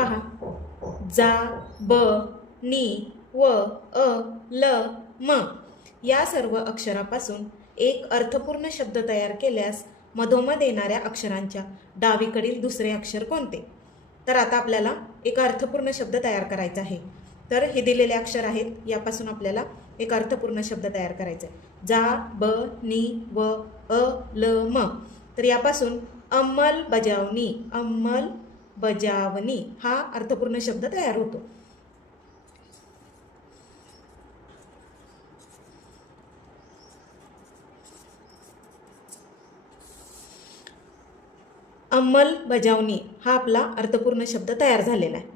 पहा, जा, ब, नी, व, अ, ल, म या सर्व अक्षरापासून एक अर्थपूर्ण शब्द तयार केल्यास मधोमध येणाऱ्या अक्षरांच्या डावीकडील दुसरे अक्षर कोणते? तर आता आपल्याला एक अर्थपूर्ण शब्द तयार करायचा आहे. तर हे दिलेले अक्षर आहेत, यापासून आपल्याला एक अर्थपूर्ण शब्द तयार करायचा आहे. जा, ब, नी, व, अ, ल, म. तर यापासून अंमलबजावणी हा अर्थपूर्ण शब्द तयार होतो. अंमलबजावणी हा आपला अर्थपूर्ण शब्द तयार झालेला आहे.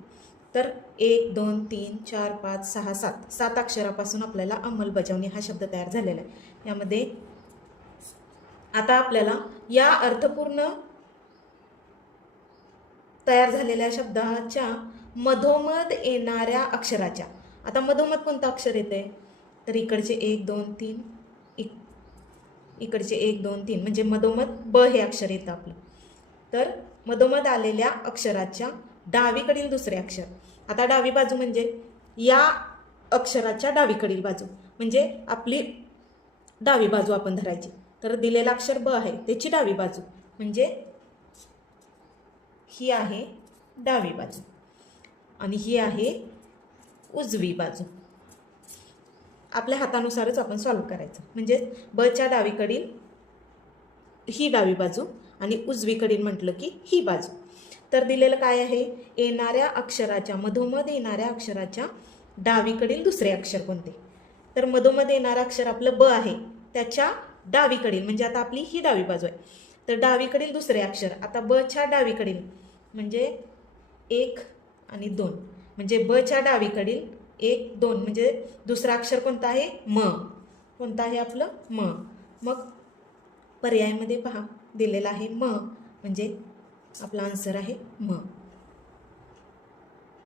तर 1, 2, 3, 4, 5, 6, 7 अक्षरापासून आपल्याला अंमलबजावणी हा शब्द तयार झालेला आहे. यामध्ये आता आपल्याला या अर्थपूर्ण तयार झालेल्या शब्दाच्या मधोमध येणाऱ्या अक्षराच्या, आता मधोमध कोणतं अक्षर येते? तर इकडचे 1, 2, 3, इकडचे 1, 2, 3 म्हणजे मधोमध ब हे अक्षर येतं आपलं. तर मधोमध आलेल्या अक्षराच्या डावीकडील दुसरे अक्षर. आता डावी बाजू म्हणजे या अक्षराच्या डावीकडील बाजू, म्हणजे आपली डावी बाजू आपण धरायची. तर दिलेला अक्षर ब आहे, त्याची डावी बाजू म्हणजे ही आहे डावी बाजू आणि ही आहे उजवी बाजू. आपल्या हातानुसारच आपण सॉल्व्ह करायचं. म्हणजे बच्या डावीकडील ही डावी बाजू आणि उजवीकडील म्हटलं की ही बाजू. तर दिलेलं काय आहे? येणाऱ्या अक्षराच्या मधोमध येणाऱ्या अक्षराच्या डावीकडील दुसरे अक्षर कोणते? तर मधोमध येणारं अक्षर आपलं ब आहे, त्याच्या डावीकडील म्हणजे आता आपली ही डावी बाजू आहे. तर डावीकडील दुसरे अक्षर, आता बच्या डावीकडील म्हणजे 1 आणि 2 म्हणजे बच्या डावीकडील 1, 2 म्हणजे दुसरा अक्षर कोणता आहे? म. कोणता आहे आपलं? म. मग पर्यायामध्ये पहा दिलेला आहे म, म्हणजे आपला आन्सर आहे म.